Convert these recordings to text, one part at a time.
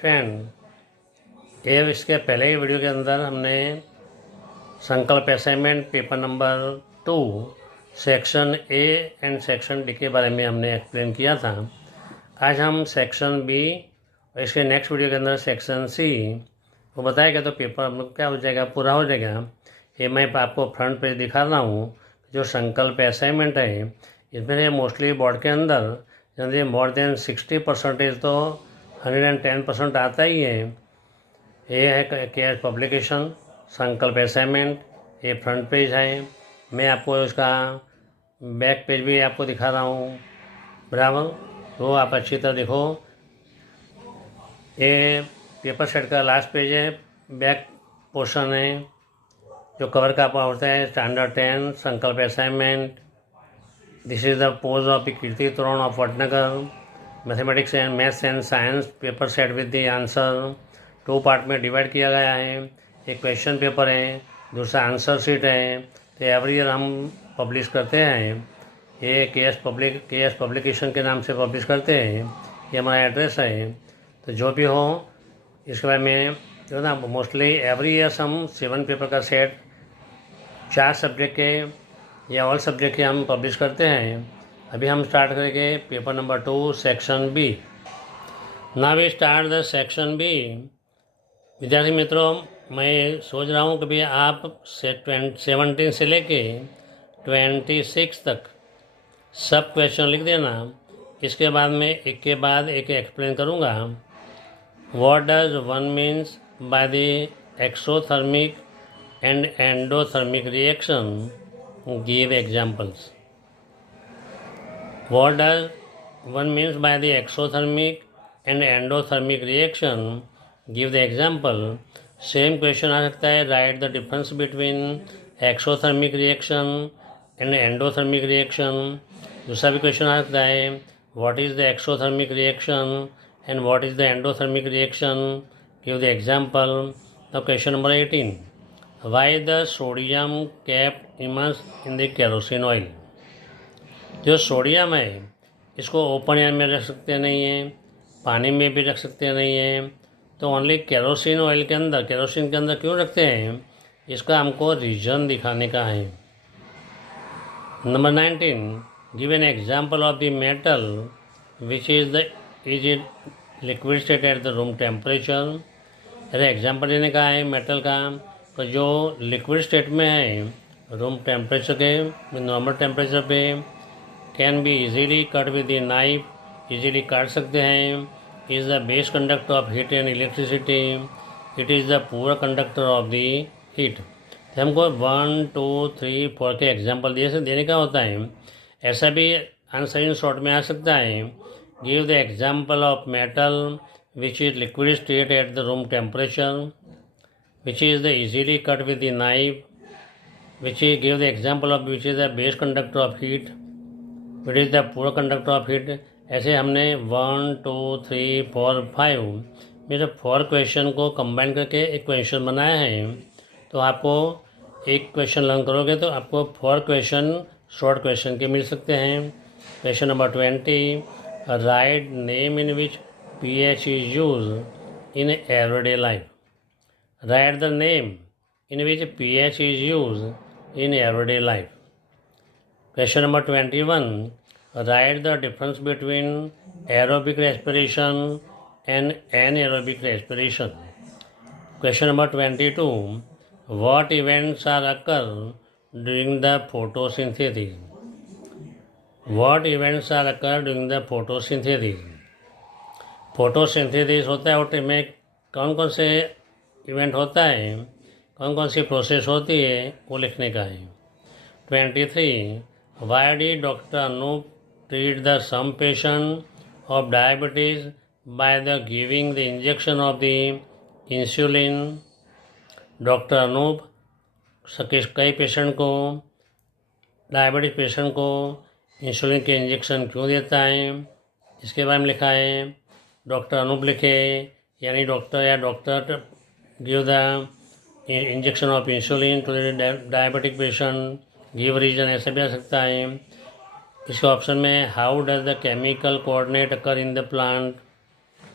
Friend, ये इसके पहले ही वीडियो के अंदर हमने संकल्प assignment paper number 2 section A and section D के बारे में हमने एक्सप्लेन किया था। आज हम सेक्शन बी और इसके नेक्स्ट वीडियो के अंदर सेक्शन सी वो बताएगा, तो पेपर हम लोग क्या हो जाएगा, पूरा हो जाएगा। ये मैं आपको फ्रंट पेज दिखा रहा हूँ। जो संकल्प असाइनमेंट है इसमें मोस्टली बोर्ड के अंदर यदि मोर देन 60% तो 110% आता ही है। ये है केएस पब्लिकेशन संकल्प असाइनमेंट, ये फ्रंट पेज है। मैं आपको इसका बैक पेज भी आपको दिखा रहा हूँ, बराबर। तो आप अच्छी तरह देखो। ये पेपर सेट का लास्ट पेज है, बैक पोर्शन है। जो कवर का होता है standard 10 Sankalp assignment. This is the pose of the Kirti Toran of Vadnagar. Mathematics and maths and science paper set with the answer 2 part में डिवाइड किया गया है। एक क्वेश्चन पेपर है, दूसरा आंसर शीट है। तो एवरी ईयर हम पब्लिश करते हैं। ये केएस पब्लिकेशन के नाम से पब्लिश करते हैं। ये हमारा एड्रेस है। तो जो भी हो इसके बारे में जो ना, मोस्टली एवरी ईयर हम 7 पेपर का सेट 4 सब्जेक्ट के या ऑल सब्जेक्ट के हम पब्लिश करते हैं। अभी हम स्टार्ट करेंगे paper number 2 section B. Now we start the section B. विद्यार्थी मित्रों, मैं सोच रहा हूँ कि भी आप 17 से लेके 26 तक सब क्वेश्चन लिख देना। इसके बाद में एक के बाद एक एक्सप्लेन करूँगा। What does one means by the exothermic and endothermic reaction, give examples. What does one means by the exothermic and endothermic reaction? Give the example. Same question आ सकता है, write the difference between exothermic reaction and endothermic reaction. दूसरा भी question आ सकता है, what is the exothermic reaction and what is the endothermic reaction? Give the example. Now question number 18. Why the sodium kept immersed in the kerosene oil? जो sodium है इसको open air में रख सकते नहीं हैं, पानी में भी रख सकते नहीं हैं, तो ओनली केरोसिन ऑयल के अंदर, केरोसिन के अंदर क्यों रखते हैं, इसका हमको रीजन दिखाने का है। Number 19. Give an example of the metal which is it liquid state at the room temperature. अरे एग्जांपल देने का है मेटल का, तो जो लिक्विड स्टेट में है रूम टेम्परेचर के नॉर्मल टेम्परेचर पे can be easily cut with the knife, easily काट सकते हैं। Is the best conductor of heat and electricity. It is the poor conductor of the heat. तो हमको 1, 2, 3, 4 के एग्जाम्पल देने का होता है। ऐसा भी आंसर इन शॉर्ट में आ सकता है, give the example of metal which is liquid state at the room temperature, which is the easily cut with the knife, which is give the example of which is the best conductor of heat, which is the poor conductor of heat. ऐसे हमने 1, 2, 3, 4, 5 मेरे 4 question को combine करके एक question बनाया है। तो आपको एक क्वेश्चन लर्न करोगे तो आपको 4 क्वेश्चन शॉर्ट क्वेश्चन के मिल सकते हैं। Question number 20. Write name in which pH is use in everyday life. Right the name in which pH is use in everyday life. Question number 21. Write the difference between aerobic respiration and anaerobic respiration. Question number 22. What events are occur during the photosynthesis? What events are occur during the photosynthesis? Photosynthesis होता है और में कौन कौन से event होता है, कौन कौन सी प्रोसेस होती है, वो लिखने का है। 23. Why did Dr. Anup treat the some patient of diabetes by the giving the injection of the insulin? Doctor Anup कई पेशेंट को, डायबिटीज पेशेंट को इंसुलिन के इंजेक्शन क्यों देता है, इसके बारे में लिखा है। डॉक्टर अनूप लिखे, यानी doctor give the injection of insulin to the diabetic patient, give reason, ऐसे भी आ सकता है। इसके ऑप्शन में how does the chemical coordinate occur in the plant,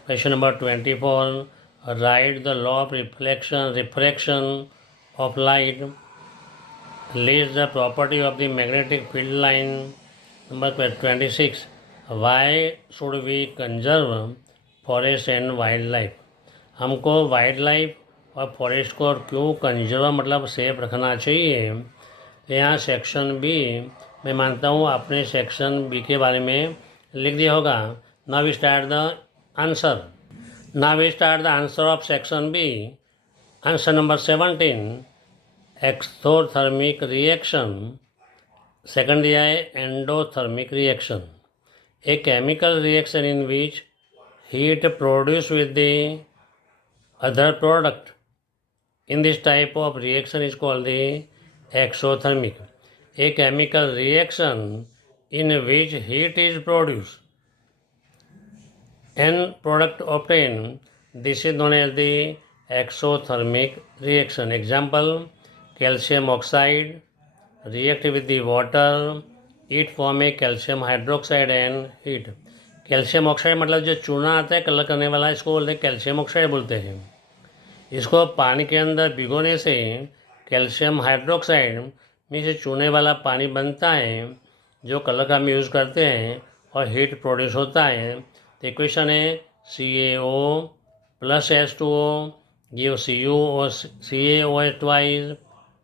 Question number 24. Write the law of refraction of light. List the property of the magnetic field line. Number 26. Why should we conserve forest and wildlife? हमको wild life और forest को क्यों conserve मतलब safe रखना चाहिए? तो यहाँ section B, मैं मानता हूँ आपने सेक्शन बी के बारे में लिख दिया होगा. Now we start the answer. Now we start the answer of section B. Answer number 17. Exothermic reaction. Second दिया है endothermic reaction. A chemical reaction in which heat produce with the other product in this type of reaction is called the exothermic. A chemical reaction in which heat is produced and product obtained, this is known as the exothermic reaction. Example, calcium oxide react with the water, it form a calcium hydroxide and heat. Calcium oxide मतलब जो चूना आता है colour करने वाला, इसको बोलते हैं कैल्शियम ऑक्साइड बोलते हैं. इसको पानी के अंदर भिगोने से कैल्शियम हाइड्रोक्साइड में से चूने वाला पानी बनता है जो कलर का हम यूज़ करते हैं और हीट प्रोड्यूस होता है. तो इक्वेशन है CaO plus H2O give CaOH twice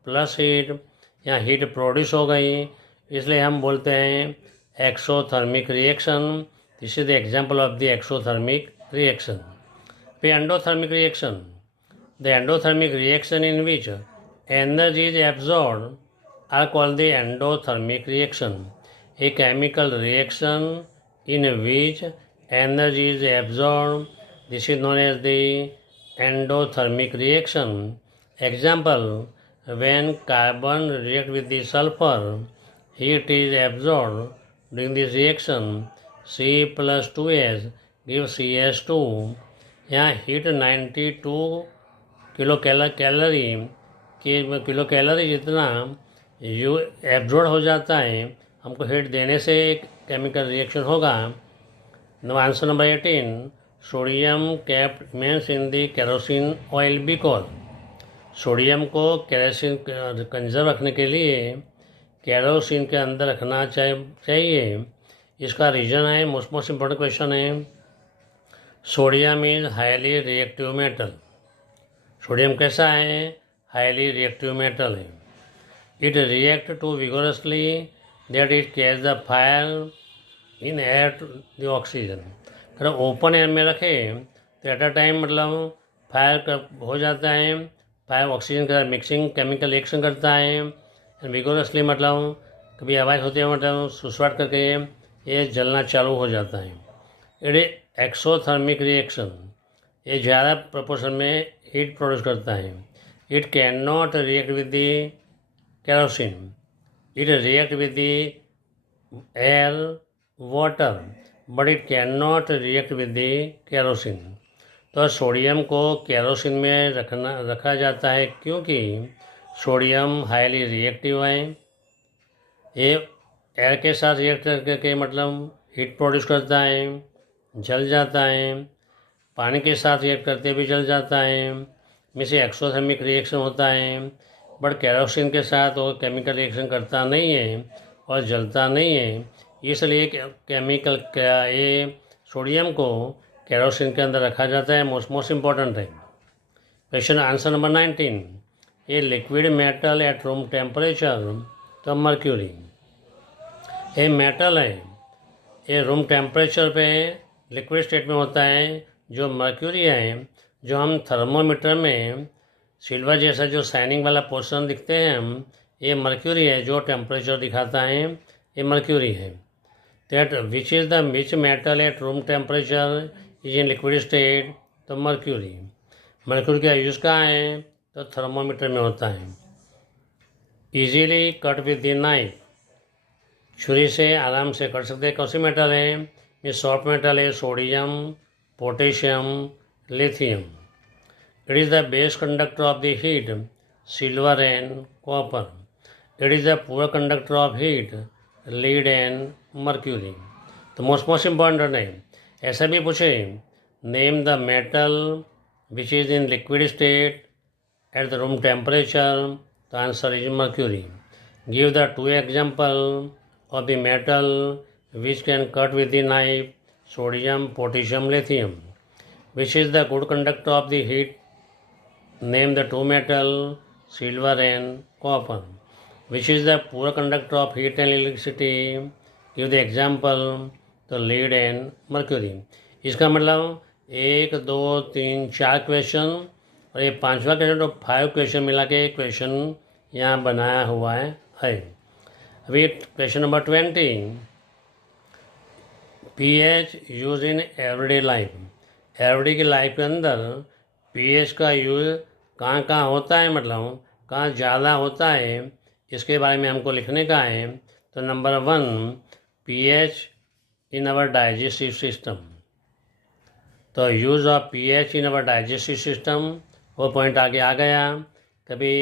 plus heat. यहाँ हीट प्रोड्यूस हो गई, इसलिए हम बोलते हैं exothermic reaction. This is the example of the exothermic reaction. फिर endothermic reaction. The endothermic reaction in which energy is absorbed are called the endothermic reaction. A chemical reaction in which energy is absorbed, this is known as the endothermic reaction. Example, when carbon reacts with the sulfur, heat is absorbed during this reaction. C plus 2S gives CS2. यहाँ heat 92 kilo calorie जितना absorb हो जाता है, हमको heat देने से एक chemical reaction होगा. Answer number 18. Sodium capped means in the kerosene oil because. Sodium को केरोसिन कंजर्व रखने के लिए केरोसिन के अंदर रखना चाहिए. इसका रीज़न है, मोस्ट इम्पोर्टेंट क्वेश्चन है, sodium is highly reactive metal. Sodium कैसा है? हाईली रिएक्टिव मेटल है. It react to vigorously that it catch the fire in air to the oxygen. अगर ओपन एयर में रखे तो एट अ टाइम मतलब fire हो जाता है, फायर ऑक्सीजन के साथ मिक्सिंग केमिकल रिएक्शन करता है. विगोरसली मतलब कभी आवाज़ होती है मतलब सुसवाट करके ये जलना चालू हो जाता है. इट एक्सोथर्मिक रिएक्शन, ये ज़्यादा प्रोपोर्शन में हीट प्रोड्यूस करता है. It can not react with the kerosene, it react with the air water but it can not react with the kerosene. तो सोडियम को केरोसिन में रखा जाता है क्योंकि सोडियम हाईली रिएक्टिव है. ये एयर के साथ रिएक्ट करके मतलब हीट प्रोड्यूस करता है, जल जाता है. पानी के साथ रिएक्ट करते भी जल जाता है, में से एक्सोथर्मिक रिएक्शन होता है. बट केरोसिन के साथ वो केमिकल रिएक्शन करता नहीं है और जलता नहीं है, इसलिए केमिकल ये सोडियम को केरोसिन के अंदर रखा जाता है. मोस्ट इम्पॉर्टेंट है. Question answer number 19. ये liquid metal at room temperature, तो मर्क्यूरी ये मेटल है, ये रूम टेम्परेचर पे लिक्विड स्टेट में होता है. जो मर्क्यूरी है, जो हम थर्मोमीटर में सिल्वर जैसा जो शाइनिंग वाला पोर्शन दिखते हैं हम, ये मर्क्यूरी है जो टेम्परेचर दिखाता है, ये मर्क्यूरी है. That which is the which metal at room temperature is in liquid state, तो मर्क्यूरी. मर्क्यूरी का यूज़ कहाँ है? तो थर्मोमीटर में होता है. Easily cut with the knife, छुरी से आराम से कट सकते हैं. कौन सी मेटल है? ये सॉफ्ट मेटल है, sodium, potassium, lithium. It is the best conductor of the heat, silver and copper. It is the poor conductor of heat, lead and mercury. तो मोस्ट इम्पॉर्टेंट है. ऐसा भी पूछे Name the metal which is in liquid state at the room temperature. The answer is mercury. Give the two examples of the metal which can cut with the knife. Sodium, potassium, lithium. Which is the good conductor of the heat? Name the two metals, silver and copper. Which is the poor conductor of heat and electricity? Give the example, the lead and mercury. इसका मतलब 1, 2, 3, 4 question और ये 5वां question, तो 5 question मिला के question यहाँ बनाया हुआ है। अभी question number 20, pH use in everyday life. Everyday की लाइफ के अंदर pH का यूज कहाँ कहाँ होता है, मतलब कहाँ ज़्यादा होता है, इसके बारे में हमको लिखने का है। तो number 1, pH in our digestive system. तो use of pH in our digestive system, वो पॉइंट आगे आ गया। कभी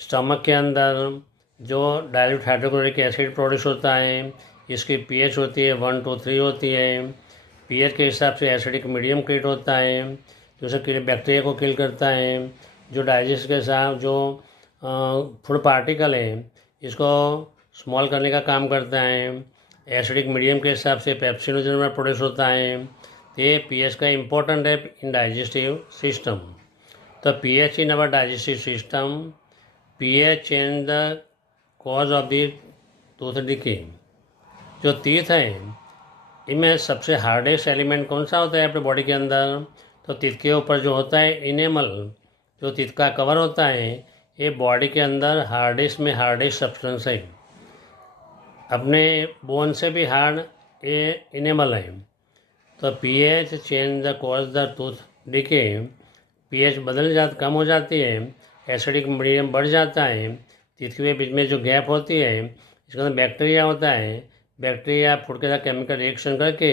स्टमक के अंदर जो डाइल्यूट हाइड्रोक्लोरिक एसिड प्रोड्यूस होता है, इसकी pH होती है 1 to 3 होती है। pH के हिसाब से एसिडिक मीडियम क्रिएट होता है, जो बैक्टीरिया को किल करता है। जो डाइजेस्ट के साथ जो फूड पार्टिकल है, इसको स्मॉल करने का काम करता है। एसिडिक मीडियम के हिसाब से पेप्सिनोजन में प्रोड्यूस होता है। ये pH का इम्पोर्टेंट है इन डाइजेस्टिव सिस्टम। तो pH in our digestive system, pH change the cause of the tooth decay. जो टीथ है, इनमें सबसे हार्डेस्ट एलिमेंट कौन सा होता है अपने बॉडी के अंदर? तो टीथ के ऊपर जो होता है इनेमल, जो टीथ का कवर होता है, ये बॉडी के अंदर हार्डेस्ट में हार्डेस्ट सब्सटेंस है। अपने बोन से भी हार्ड ये इनेमल है। तो pH change the cause the tooth decay. pH कम हो जाती है, एसिडिक मीडियम बढ़ जाता है। टीथ के बीच में जो गैप होती है, इसके अंदर बैक्टीरिया होता है। बैक्टीरिया फूड के साथ केमिकल रिएक्शन करके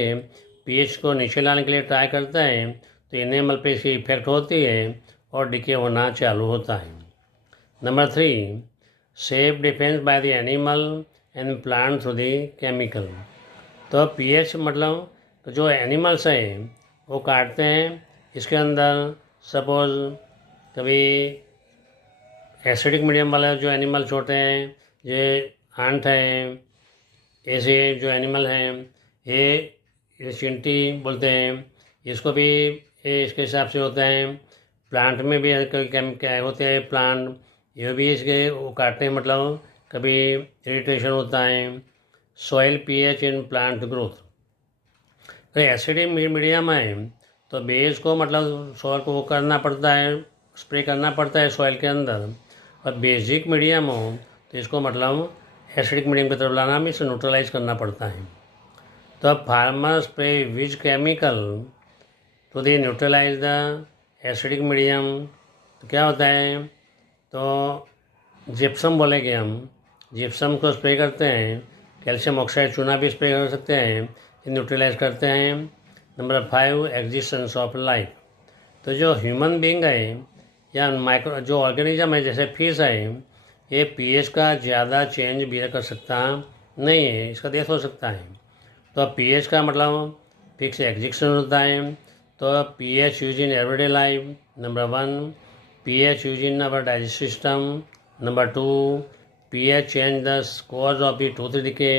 pH को नीचे लाने के लिए ट्राई करता है, तो इनेमल पे इसकी इफेक्ट होती है और डिके होना चालू होता है। Number 3, safe defence by the animal and plant through the chemical. तो pH मतलब जो एनिमल्स हैं वो काटते हैं, इसके अंदर सपोज कभी एसिडिक मीडियम वाला जो एनिमल्स होते हैं, ये आंट हैं, ऐसे जो एनिमल हैं, ये चिंटी बोलते हैं, इसको भी ये इसके हिसाब से होता है। प्लांट में भी क्या होते हैं प्लांट, ये भी इसके वो काटते हैं, मतलब कभी इरिटेशन होता है। Soil pH in plant growth. तो एसिडिक मीडियम है तो बेस को मतलब सॉइल को वो करना पड़ता है, स्प्रे करना पड़ता है सॉइल के अंदर। और बेसिक मीडियम हो तो इसको मतलब एसिडिक मीडियम की तरफ लाना भी, इसे न्यूट्रलाइज करना पड़ता है। तो अब farmer spray which chemical to the neutralize the acidic medium. तो क्या होता है, तो जिप्सम बोलेंगे हम, जिप्सम को स्प्रे करते हैं। कैल्शियम ऑक्साइड चूना भी स्प्रे कर सकते हैं, न्यूट्रलाइज करते हैं। Number 5, existence of life. तो जो ह्यूमन बीइंग है या माइक्रो जो ऑर्गेनिज्म है, जैसे फिश है, ये pH का ज़्यादा चेंज भी कर सकता नहीं है, इसका डेथ हो सकता है। तो pH का मतलब फिक्स एग्जिस्टेंस होता है। तो pH use in everyday life. Number 1, pH use in our digestive system. Number 2, pH change the cause of the tooth decay.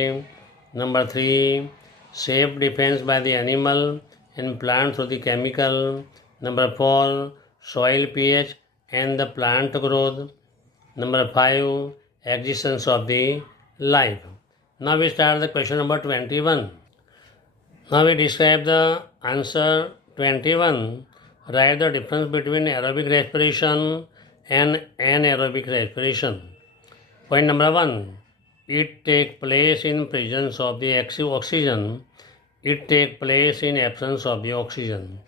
Number 3, safe defence by the animal and plant through the chemical. Number 4, soil pH and the plant growth. Number 5, existence of the life. Now we start the question number 21. Now we describe the answer 21. Write the difference between aerobic respiration and anaerobic respiration. Point number 1. It takes place in presence of the oxygen. It takes place in absence of the oxygen.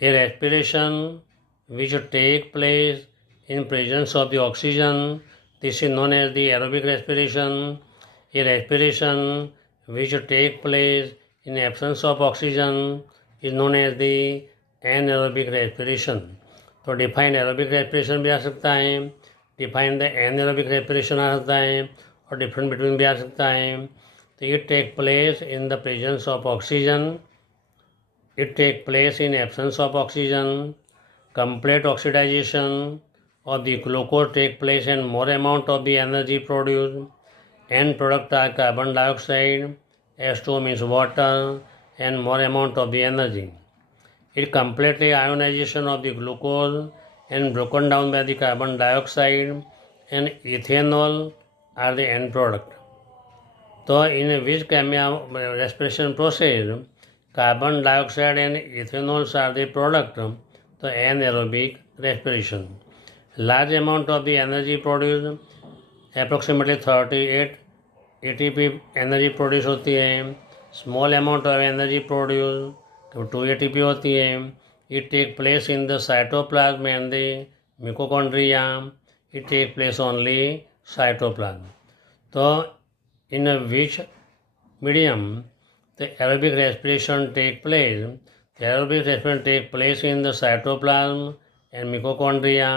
A respiration which take place in presence of the oxygen, this is known as the aerobic respiration. A respiration which take place in absence of oxygen is known as the anaerobic respiration. तो define aerobic respiration भी आ सकता है, define the एनाएरोबिक respiration आ सकता है, और different between भी आ सकता है। तो it take place in the presence of oxygen It takes place in absence of oxygen. Complete oxidization of the glucose takes place and more amount of the energy produced. End product are carbon dioxide, H2 means water, and more amount of the energy. It completely ionization of the glucose and broken down by the carbon dioxide and ethanol are the end product. So in which respiration process carbon dioxide and ethanols are the product, so anaerobic respiration. Large amount of the energy produced, approximately 38 ATP energy produce होती है. Small amount of energy produce 2 ATP होती है. It take place in the cytoplasm and the mitochondria. It take place only cytoplasm. तो in which medium the aerobic respiration take place. Aerobic respiration take place in the cytoplasm and mitochondria.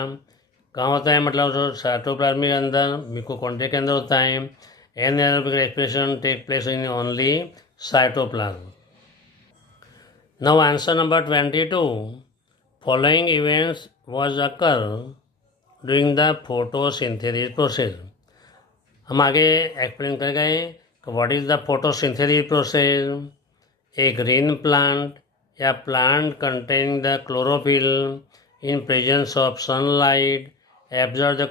कहाँ होता है, मतलब cytoplasm के अंदर, mitochondria के अंदर होता है. Anaerobic respiration takes place in only cytoplasm. Now answer number 22. Following events was occur during the photosynthesis process. हम आगे एक्सप्लेन कर गए what is the photosynthesis process. A green plant या plant containing the chlorophyll in presence of sunlight absorb the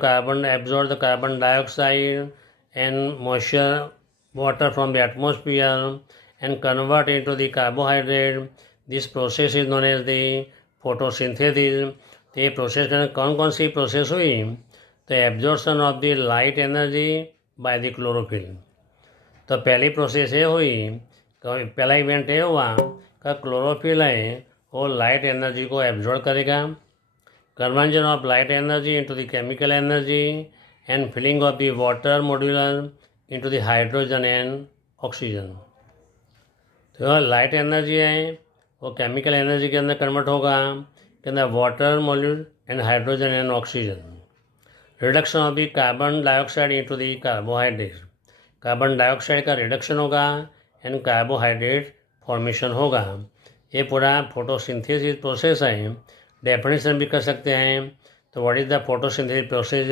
carbon dioxide and moisture water from the atmosphere and convert into the carbohydrate. This process is known as the photosynthesis. तो ये process कौन कौन सी process हुई, तो absorption of the light energy by the chlorophyll. तो पहली process ये हुई, पहला इवेंट ये हुआ कि क्लोरोफिल है वो लाइट एनर्जी को एब्जॉर्ब करेगा. Conversion of light energy into the chemical energy and filling of the water molecular into the hydrogen and oxygen. तो लाइट एनर्जी है वो केमिकल एनर्जी के अंदर कन्वर्ट होगा के अंदर water molecule and hydrogen and oxygen. Reduction of the carbon dioxide into the carbohydrate. Carbon dioxide का reduction होगा एंड कार्बोहाइड्रेट फॉर्मेशन होगा. ये पूरा फोटोसिंथेसिस प्रोसेस है. डेफिनेशन भी कर सकते हैं. तो what is the photosynthesis process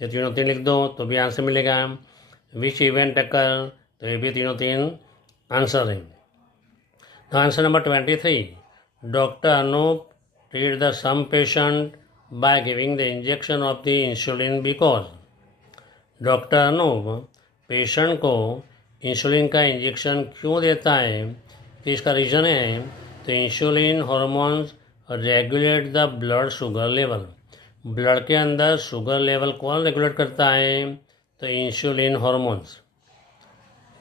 तो तीनों तीन लिख दो तो भी आंसर मिलेगा. विच इवेंट अकर, तो ये भी तीनों तीन आंसर हैं. Answer number 23. Doctor Anoop treat the some patient by giving the injection of the insulin because. Doctor Anoop patient को इंसुलिन का इंजेक्शन क्यों देता है, तो इसका रीज़न है तो insulin hormones regulate the blood sugar level. Blood के अंदर शुगर लेवल कौन रेगुलेट करता है, तो इंसुलिन हार्मोन्स.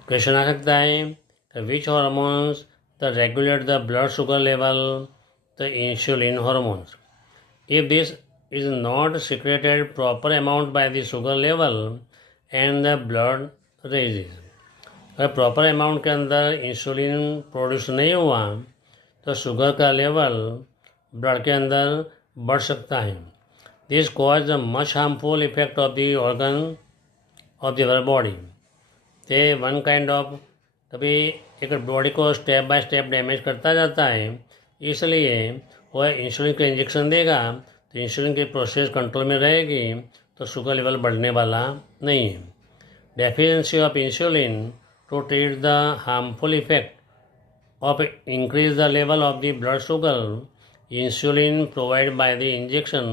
क्वेश्चन आ सकता है which hormones the regulate the blood sugar level, तो insulin hormones. If this is not secreted proper amount by the sugar level and the blood raises. अगर proper amount के अंदर इंसुलिन प्रोड्यूस नहीं हुआ तो शुगर का लेवल ब्लड के अंदर बढ़ सकता है. This cause the much harmful effect of the organ of the our body. ते वन काइंड ऑफ कभी एक बॉडी को स्टेप बाय स्टेप डैमेज करता जाता है, इसलिए वह इंसुलिन का इंजेक्शन देगा तो इंसुलिन की प्रोसेस कंट्रोल में रहेगी तो शुगर लेवल बढ़ने वाला नहीं है. Deficiency of insulin to treat the harmful effect of increase the level of the blood sugar. Insulin provided by the injection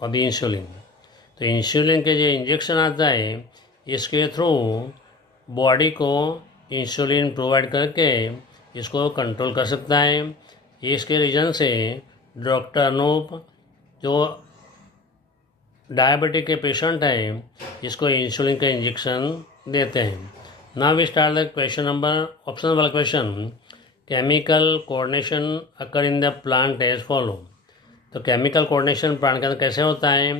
of the insulin. तो इंसुलिन के जो इंजेक्शन आता है इसके थ्रू बॉडी को इंसुलिन प्रोवाइड करके इसको कंट्रोल कर सकता है. इसके रीज़न से डॉक्टर अनूप जो डायबिटिक के पेशेंट है इसको इंसुलिन का इंजेक्शन देते हैं. Now we start the question number option वाला question. Chemical coordination occur in the plant as follow. तो केमिकल कोऑर्डिनेशन प्लांट के अंदर कैसे होता है,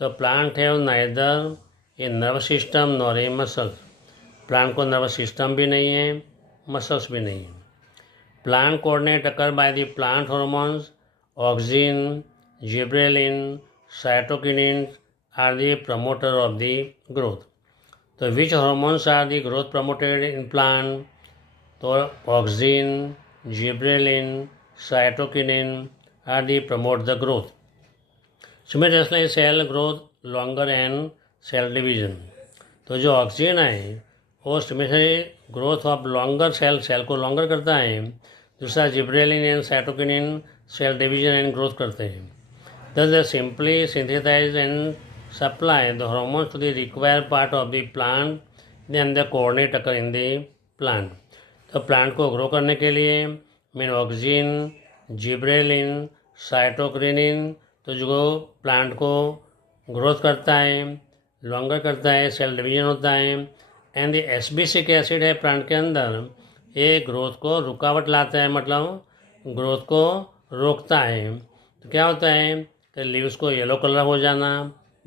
तो प्लांट है neither a nervous system nor a muscles. Plant को नर्वस सिस्टम भी नहीं है, मसल्स भी नहीं है. Plant coordinate occur by the plant hormones auxin, gibberellin, cytokinin are the promoter of the growth. तो which hormones are the growth promoted in plant, तो auxin, gibberellin, cytokinin are the promote the growth. Simultaneously cell growth longer and cell division. तो जो oxygen है वो stimulatory growth of longer cell को longer करता है. दूसरा gibberellin and cytokinin cell division and growth करते हैं. Thus they simply synthesize and supply the hormones to the required part of the plant, then the coordinate occur in the plant. तो plant को grow करने के लिए main oxygen, gibberellin, cytokinin, तो जो plant को ग्रोथ करता है, लॉन्गर करता है, सेल डिवीजन होता है. एंड द एसबीसिक एसिड है प्लांट के अंदर, ये ग्रोथ को रुकावट लाता है, मतलब ग्रोथ को रोकता है. तो क्या होता है कि लीव्स को येलो कलर हो जाना,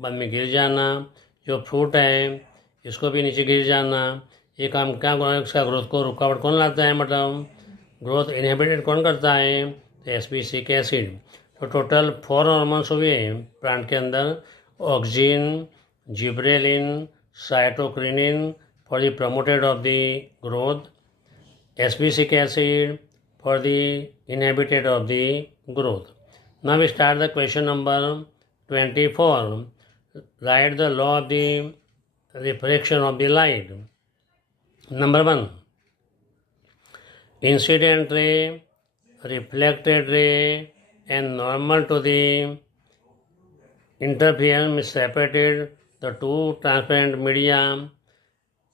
बाद में गिर जाना, जो फ्रूट है इसको भी नीचे गिर जाना, ये काम क्या इसका ग्रोथ को रुकावट कौन लाता है, मतलब ग्रोथ इनहिबिटेड कौन करता है, तो एसबीसिक एसिड. तो टोटल 4 हार्मोन्स हुए प्लांट के अंदर, oxygen, gibberellin, cytokinin for the promoted of the growth, abscisic acid for the inhibited of the growth. Now we start the question number 24. Write the law of the refraction of the light. Number 1. Incident ray, reflected ray and normal to the interference separated the two transparent media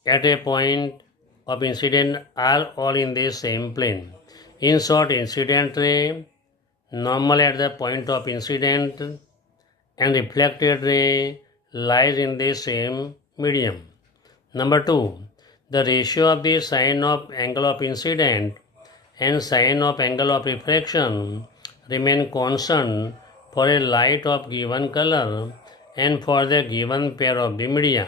at a point of incident are all in the same plane. In short, incident ray, normal at the point of incident, and reflected ray lies in the same medium. Number 2. The ratio of the sine of angle of incident and sine of angle of refraction remain constant for a light of given color and for the given pair of the media.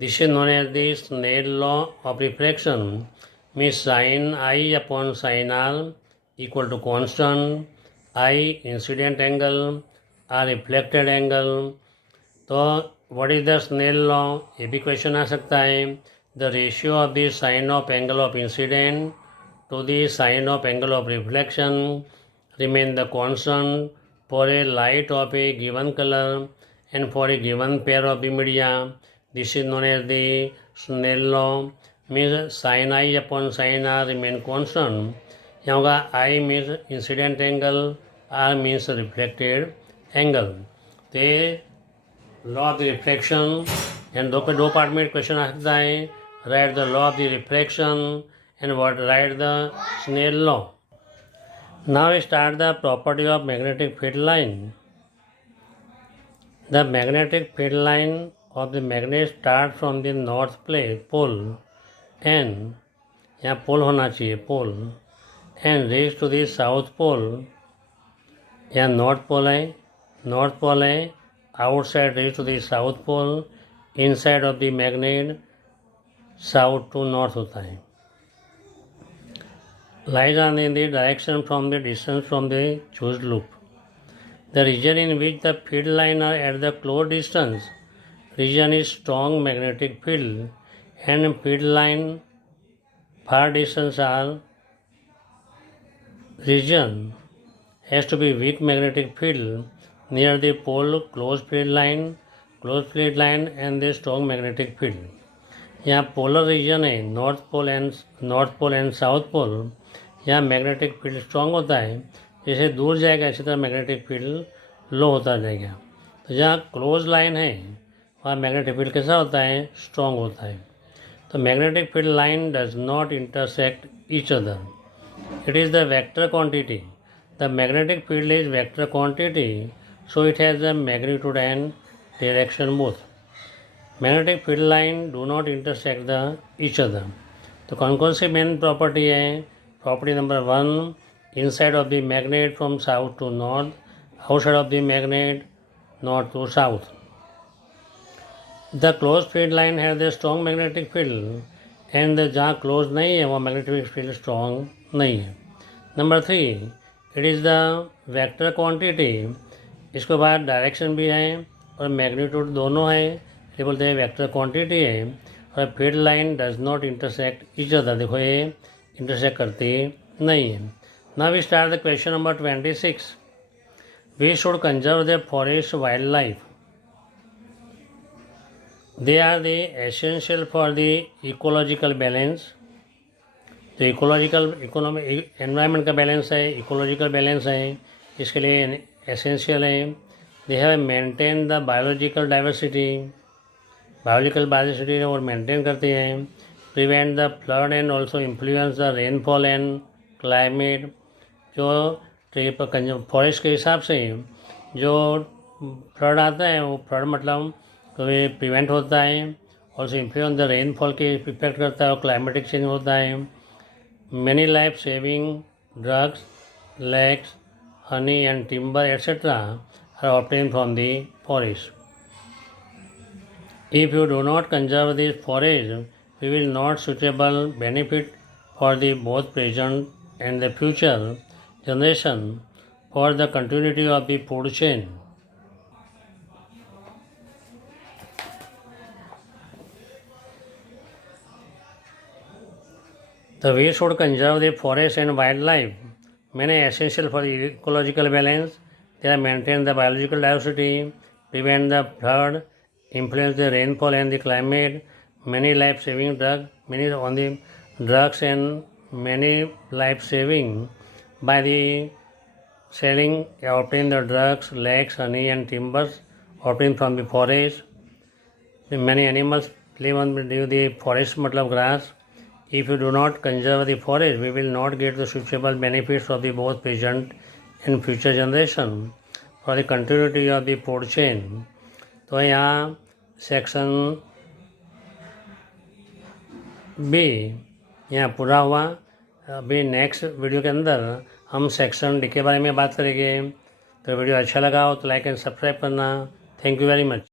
This is known as the Snell law of refraction, means sin I upon sin R equal to constant, I incident angle, R reflected angle. तो what is the Snell law? ये भी question आ सकता है. The ratio of the sine of angle of incident to the sine of angle of reflection remain the constant for a light of a given color and for a given pair of the media. This is known as the Snell law, means sin I upon sin R remain constant. यहाँ होगा I means incident angle, R means reflected angle. तो law of the reflection and दो part में question आ सकता है. Write the law of the reflection and what write the Snell law. Now start the property of magnetic field line. The magnetic field line of the magnet start from the north pole and, यहाँ pole होना चाहिए, pole, and reach to the south pole. यहाँ north पोल है, outside reach to the south pole, inside of the magnet south to north होता है. Lies on in the direction from the distance from the choose loop. The region in which the field line are at the close distance region is strong magnetic field, and field line far distance are region has to be weak magnetic field near the pole, close field line and the strong magnetic field. यहाँ polar region है, north pole and south pole. यहाँ magnetic field strong होता है, जैसे दूर जाएगा इसी तरह मैग्नेटिक फील्ड लो होता जाएगा. तो जहाँ क्लोज लाइन है वहाँ मैग्नेटिक फील्ड कैसा होता है, स्ट्रांग होता है. तो magnetic field line does not intersect each other, it is the vector quantity. The magnetic field is vector quantity, so it has a magnitude and direction both. Magnetic field line do not intersect each other. तो कौन सी main property है? Property number 1, inside of the magnet from south to north, outside of the magnet north to south. The closed field line has a strong magnetic field, and जहाँ close नहीं है वहाँ magnetic field strong नहीं है. Number 3, it is the vector quantity. इसके बाद direction भी है और मैग्नीट्यूड दोनों है, ये बोलते हैं वेक्टर क्वांटिटी है. और field line does not intersect each other. देखो ये इंटरसेक्ट करती नहीं है। Now we start the question number 26. We should conserve the forest wild life. They are the essential for the ecological balance. तो ecological environment का balance है, ecological balance है, इसके लिए एसेंशियल है. They have maintain the biological diversity. Biological diversity और maintain करते हैं. Prevent the flood and also influence the rainfall and climate. जो फॉरेस्ट के हिसाब से जो फ्लड आता है वो फ्लड मतलब कभी प्रिवेंट होता है, ऑल्सो इन्फ्लुएंस द रेनफॉल के इफेक्ट करता है और क्लाइमेटिक चेंज होता है. Many life-saving drugs, lakes, honey and timber etc. are obtained from the forest. If you do not conserve this forest, we will not suitable benefit for the both present and the future generation for the continuity of the food chain. The we should conserve the forest and wildlife. Many essential for the ecological balance. They are maintain the biological diversity, prevent the flood, influence the rainfall and the climate. Many life-saving drugs, many on the drugs and many life-saving by the selling obtain the drugs, lakes, honey and timbers obtained from the forest. Many animals live on the forest matlab grass. If you do not conserve the forest, we will not get the suitable benefits of the both present and future generation for the continuity of the food chain. तो यहाँ section B यहाँ पूरा हुआ. अभी next video के अंदर हम section D के बारे में बात करेंगे. तो वीडियो अच्छा लगा हो तो लाइक एंड सब्सक्राइब करना. Thank you very much.